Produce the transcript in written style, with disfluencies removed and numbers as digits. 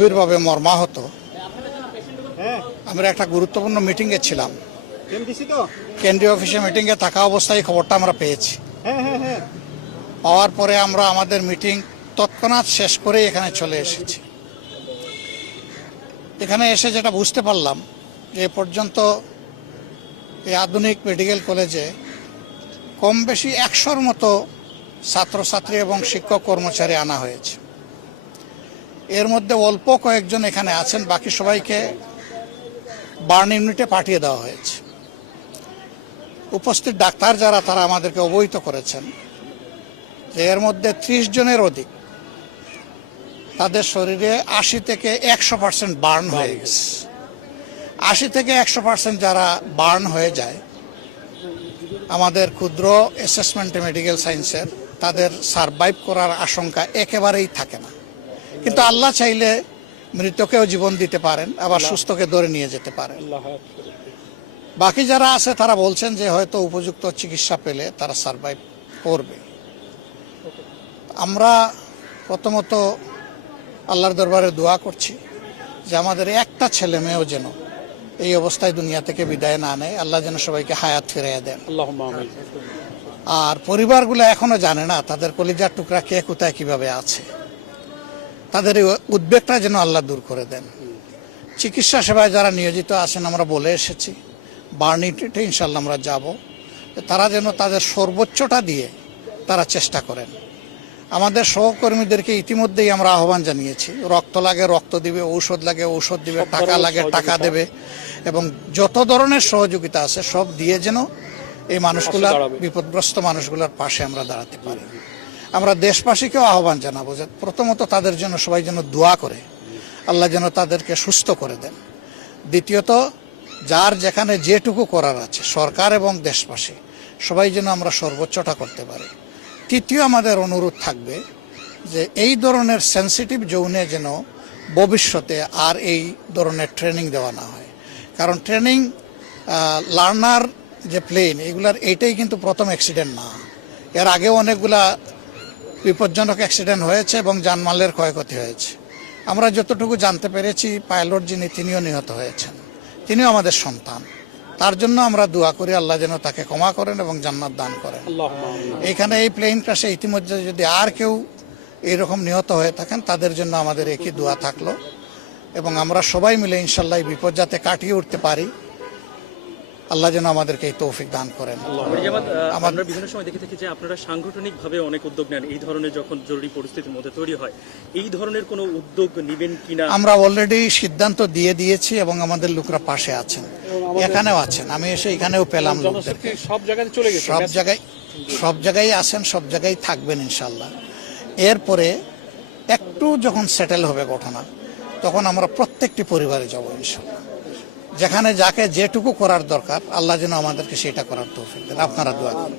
গভীরভাবে মর্মাহত। আমরা একটা গুরুত্বপূর্ণ মিটিংয়ে ছিলাম, কেন্দ্রীয় অফিসে মিটিংয়ে থাকা অবস্থায় খবরটা আমরা পেয়েছি। পাওয়ার পরে আমরা আমাদের মিটিং তৎক্ষণাৎ শেষ করে এখানে চলে এসেছি। এখানে এসে যেটা বুঝতে পারলাম যে এ পর্যন্ত এই আধুনিক মেডিকেল কলেজে কম বেশি 100-র মতো ছাত্রছাত্রী এবং শিক্ষক কর্মচারী আনা হয়েছে। এর মধ্যে অল্প কয়েকজন এখানে আছেন, বাকি সবাইকে বার্ন ইউনিটে পাঠিয়ে দেওয়া হয়েছে। উপস্থিত ডাক্তার যারা, তারা আমাদেরকে অবহিত করেছেন যে এর মধ্যে 30 জনের অধিক তাদের শরীরে 80 থেকে 100% বার্ন হয়ে গেছে। 80 থেকে 100% যারা বার্ন হয়ে যায়, আমাদের ক্ষুদ্র অ্যাসেসমেন্ট মেডিকেল সায়েন্সের তাদের সারভাইভ করার আশঙ্কা একেবারেই থাকে না। কিন্তু আল্লাহ চাইলে মৃতকেও জীবন দিতে পারেন, আবার সুস্থকে ধরে নিয়ে যেতে পারেন। বাকি যারা আছে তারা বলছেন যে হয়তো উপযুক্ত চিকিৎসা পেলে তারা সারভাইভ করবে। আমরা প্রথমত আল্লাহর দরবারে দোয়া করছি যে আমাদের একটা ছেলে মেয়েও যেন এই অবস্থায় দুনিয়া থেকে বিদায় না নেয়, আল্লাহ যেন সবাইকে হায়াত ফিরিয়ে দেন। আর পরিবারগুলো এখনো জানে না তাদের কলিজার টুকরা কে কোথায় কিভাবে আছে, তাদের এই উদ্বেগটা যেন আল্লাহ দূর করে দেন। চিকিৎসা সেবায় যারা নিয়োজিত আছেন, আমরা বলে এসেছি বার্ন ইউনিটে ইনশাল্লাহ আমরা যাব, তারা যেন তাদের সর্বোচ্চটা দিয়ে তারা চেষ্টা করেন। আমাদের সহকর্মীদেরকে ইতিমধ্যেই আমরা আহ্বান জানিয়েছি, রক্ত লাগে রক্ত দিবে, ঔষধ লাগে ঔষধ দিবে, টাকা লাগে টাকা দেবে, এবং যত ধরনের সহযোগিতা আছে সব দিয়ে যেন এই মানুষগুলার, বিপদগ্রস্ত মানুষগুলোর পাশে আমরা দাঁড়াতে পারি। আমরা দেশবাসীকেও আহ্বান জানাবো যে প্রথমত তাদের জন্য সবাই যেন দোয়া করে, আল্লাহ যেন তাদেরকে সুস্থ করে দেন। দ্বিতীয়ত যার যেখানে যেটুকু করার আছে, সরকার এবং দেশবাসী সবাই যেন আমরা সর্বোচ্চটা করতে পারি। তৃতীয় আমাদের অনুরোধ থাকবে যে এই ধরনের সেন্সিটিভ জোনে যেন ভবিষ্যতে আর এই ধরনের ট্রেনিং দেওয়া না হয়। কারণ ট্রেনিং লার্নার যে প্লেন, এগুলার এইটাই কিন্তু প্রথম অ্যাক্সিডেন্ট না। এর আগেও অনেকগুলা বিপজ্জনক অ্যাক্সিডেন্ট হয়েছে এবং জানমালের ক্ষয়ক্ষতি হয়েছে। আমরা যতটুকু জানতে পেরেছি, পাইলট যিনি, তিনিও নিহত হয়েছেন। তিনিও আমাদের সন্তান। তার জন্য আমরা দোয়া করি আল্লাহ যেন তাকে ক্ষমা করেন এবং জান্নাত দান করেন। এখানে এই প্লেন ক্রাশে ইতিমধ্যে যদি আর কেউ এইরকম নিহত হয়ে থাকেন, তাদের জন্য আমাদের একই দোয়া থাকলো, এবং আমরা সবাই মিলে ইনশাল্লাহ এই বিপদ যাতে কাটিয়ে উঠতে পারি, আল্লাহ যেন আমাদেরকে এই তৌফিক দান করেন। আমরা বিভিন্ন সময় দেখে থাকি যে আপনারা সাংগঠনিকভাবে অনেক উদ্যোগ নেন এই ধরনের, যখন জরুরি পরিস্থিতির মধ্যে তৈরি হয়, এই ধরনের কোনো উদ্যোগ নেবেন কিনা? আমরা অলরেডি সিদ্ধান্ত দিয়ে দিয়েছি এবং আমাদের লোকরা পাশে আছেন, এখানেও আছেন। আমি এসে এখানেও পেলাম লোকদেরকে। সব জায়গায় চলে গেছে, সব জায়গায় আছেন, সব জায়গায় থাকবেন ইনশাল্লাহ। এরপরে একটু যখন সেটেল হবে ঘটনা, তখন আমরা প্রত্যেকটি পরিবারে যাব ইনশাল্লাহ। যেখানে যাকে যেটুকু করার দরকার, আল্লাহ যেন আমাদেরকে সেটা করার তৌফিক দেন। আপনারা দোয়া করুন।